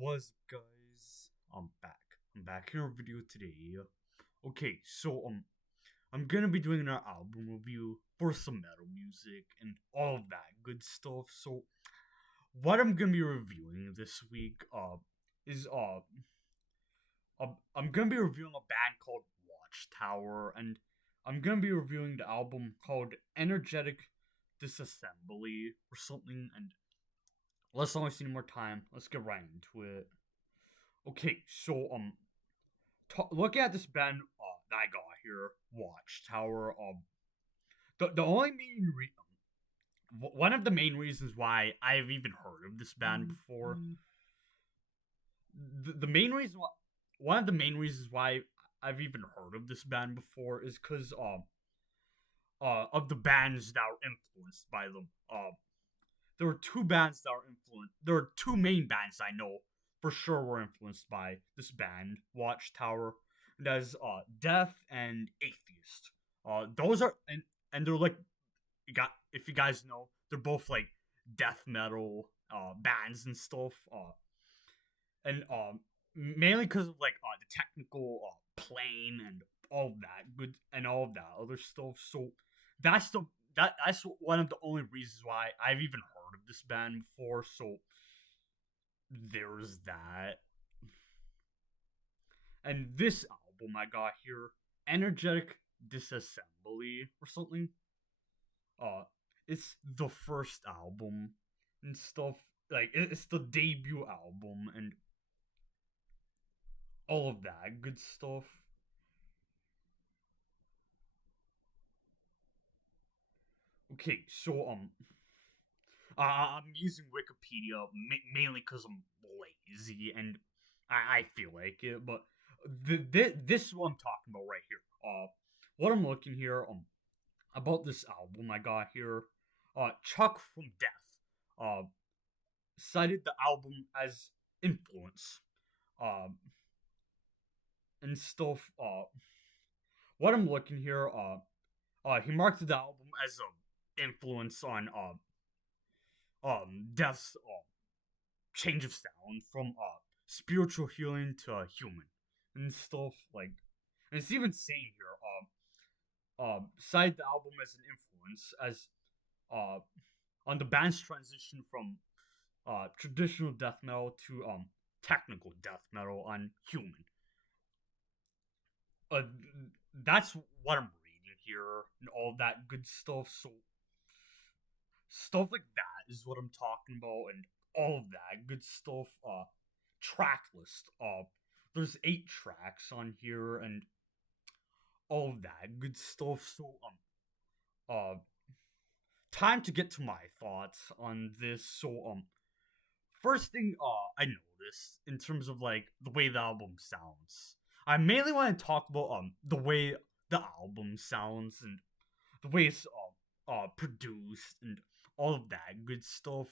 What's up, guys? I'm back. I'm back here in a video today. Okay, so I'm gonna be doing an album review for some metal music and all of that good stuff. So what I'm gonna be reviewing this week is I'm gonna be reviewing a band called Watchtower, and I'm gonna be reviewing the album called Energetic Disassembly or something. And let's not waste any more time. Let's get right into it. Okay, so look at this band that I got here, Watchtower. The only one of the main reasons why I've even heard of this band before, the main reason why, one of the main reasons why I've even heard of this band before is because of the bands that were influenced by them. There were two bands that were influenced. There are two main bands I know for sure were influenced by this band, Watchtower. And as Death and Atheist. Those are and they're like if you guys know, they're both like death metal bands and stuff. And mainly because of like the technical playing and all of that good and all of that other stuff. So that's the that's one of the only reasons why I've even heard of this band before. So there's that. And this album I got here, Energetic Disassembly or something. Uh, it's the first album and stuff. Like it's the debut album and all of that good stuff. Okay, so I'm using Wikipedia mainly because I'm lazy and I feel like it. But this is what I'm talking about right here. What I'm looking here about this album I got here. Chuck from Death cited the album as influence. And stuff. What I'm looking here. He marked the album as a influence on Death's change of sound from spiritual healing to human and stuff like. And it's even saying here, cite the album as an influence as uh on the band's transition from traditional death metal to technical death metal on human. Uh, that's what I'm reading here and all that good stuff. So stuff like that is what I'm talking about, and all of that good stuff. Track list. There's 8 tracks on here, and all of that good stuff. So time to get to my thoughts on this. So first thing I noticed in terms of like the way the album sounds. I mainly want to talk about the way the album sounds and the way it's produced and all of that good stuff.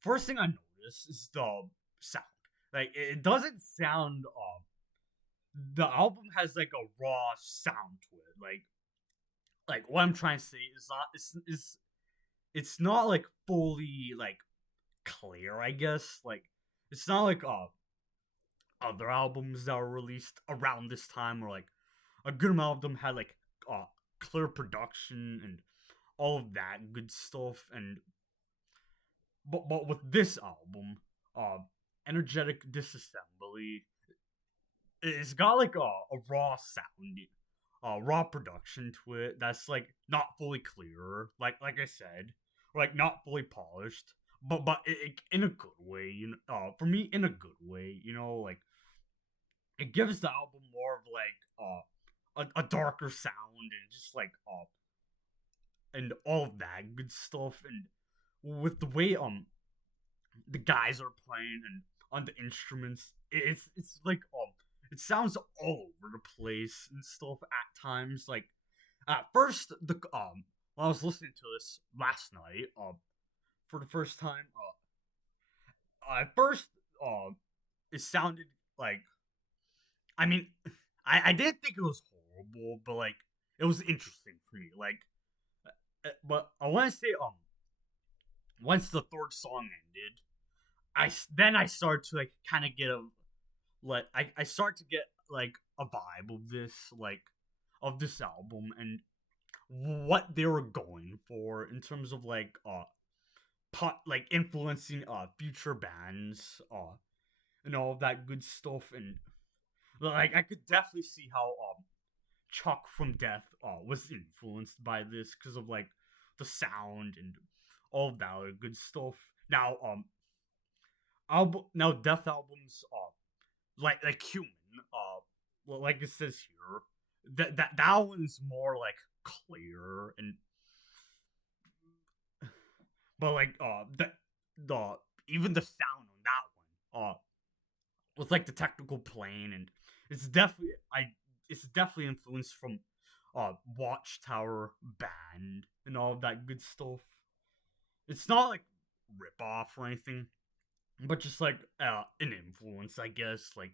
First thing I noticed is the sound. Like it doesn't sound the album has like a raw sound to it. Like what I'm trying to say is not it's not like fully like clear, I guess. Like it's not like other albums that were released around this time or like a good amount of them had like clear production and all of that good stuff. And but with this album, uh Energetic Disassembly, it's got like a raw sound, raw production to it that's like not fully clear, like I said, like not fully polished, but in a good way, for me in a good way, like it gives the album more of like a darker sound and just like and all of that good stuff. And with the way the guys are playing and on the instruments, it's like it sounds all over the place and stuff at times. Like at first, the when I was listening to this last night, for the first time, at first, it sounded like, I mean, I didn't think it was horrible, but like it was interesting for me. Like, but I want to say, once the third song ended, then I start to like kind of get a like I start to get like a vibe of this album and what they were going for in terms of like like influencing future bands and all of that good stuff, and like I could definitely see how Chuck from Death was influenced by this because of like the sound and all of that other good stuff. Now now Death albums like Human well, like it says here, that one is more like clear and but like the even the sound on that one with like the technical plane, and it's definitely I it's definitely influenced from Watchtower band and all of that good stuff. It's not like rip off or anything, but just like an influence, I guess, like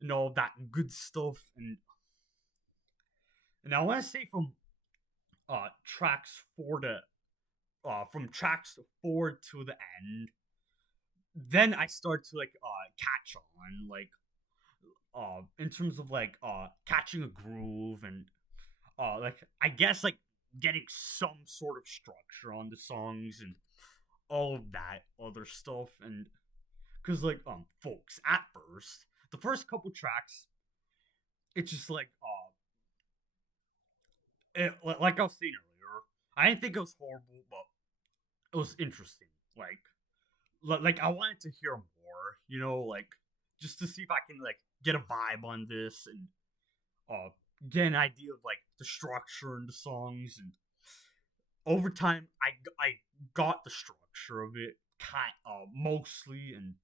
and all that good stuff. And I want to say tracks four to from tracks four to the end, then I start to like catch on like in terms of like catching a groove and like I guess like getting some sort of structure on the songs and all of that other stuff. And because like folks, at first the first couple tracks, it's just like like I was saying earlier, I didn't think it was horrible, but it was interesting. Like I wanted to hear more, like just to see if I can like get a vibe on this and uh get an idea of like the structure and the songs. And over time I got the structure of it kind mostly, and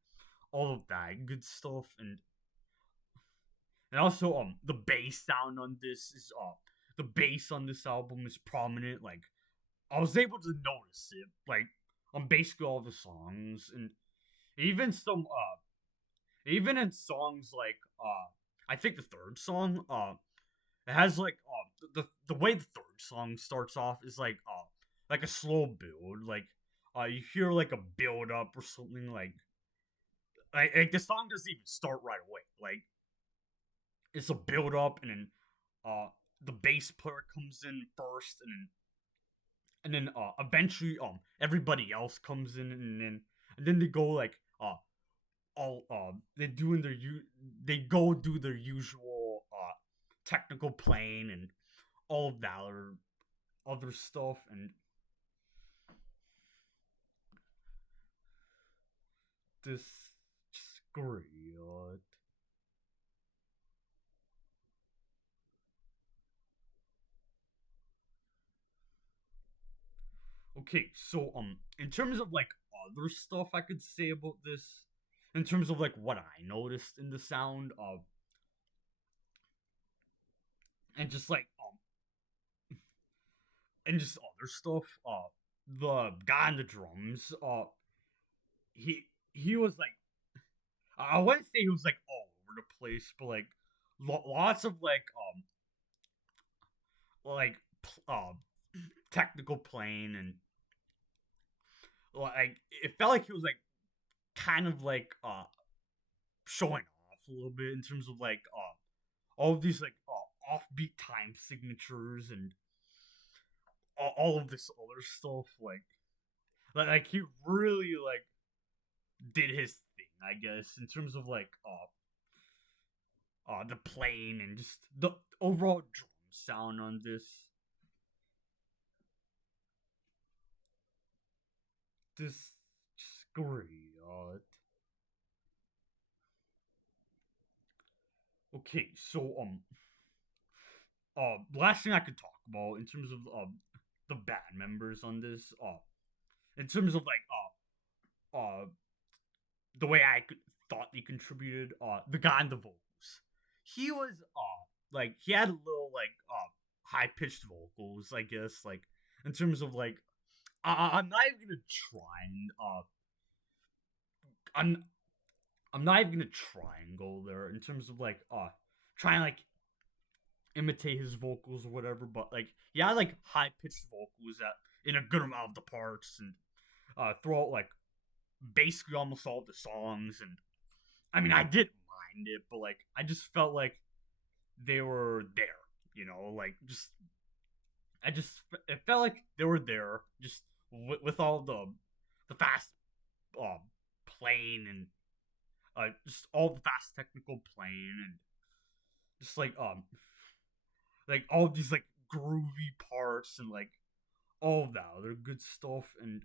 all of that good stuff. And also the bass sound on this is the bass on this album is prominent. Like I was able to notice it like on basically all the songs, and even some even in songs like I think the third song it has like the way the third song starts off is like a slow build, like you hear like a build up or something, like the song doesn't even start right away, like it's a build up, and then uh the bass player comes in first, and then eventually everybody else comes in, and then they go like all they go do their usual technical playing and all of that other stuff. And this just great. Okay, so in terms of like other stuff I could say about this, in terms of like what I noticed in the sound of and just like and just other stuff, the guy on the drums, he was like I wouldn't say he was like all over the place, but like lots of like technical playing, and like it felt like he was like kind of like showing off a little bit in terms of like all of these like offbeat time signatures and all of this other stuff, like he really like did his thing, I guess, in terms of like the playing and just the overall drum sound on this just great. Okay, so last thing I could talk about in terms of the band members on this, in terms of like the way thought he contributed, the guy in the vocals, he was like he had a little like high pitched vocals, I guess, like in terms of like I'm not even gonna try and I'm I'm not even gonna try and go there in terms of like trying like imitate his vocals or whatever, but like he had like high pitched vocals that in a good amount of the parts, and throughout like basically almost all the songs, and I mean I didn't mind it, but like I just felt like they were there, like just I just it felt like they were there just with all the fast uh, playing and just all the fast technical playing and just like all these like groovy parts and like all of that other good stuff. And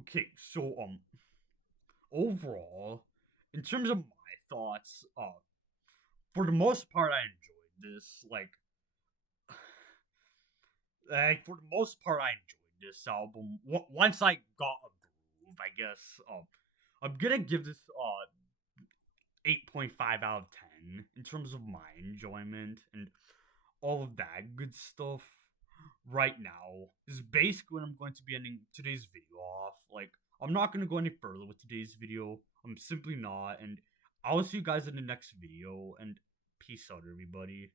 okay, so overall, in terms of my thoughts, for the most part I enjoyed this. Like for the most part I enjoyed this album. Once I got a groove, I guess. I'm gonna give this 8.5 out of 10 in terms of my enjoyment and all of that good stuff. Right now is basically when I'm going to be ending today's video off. Like, I'm not going to go any further with today's video. I'm simply not. And I'll see you guys in the next video. And peace out, everybody.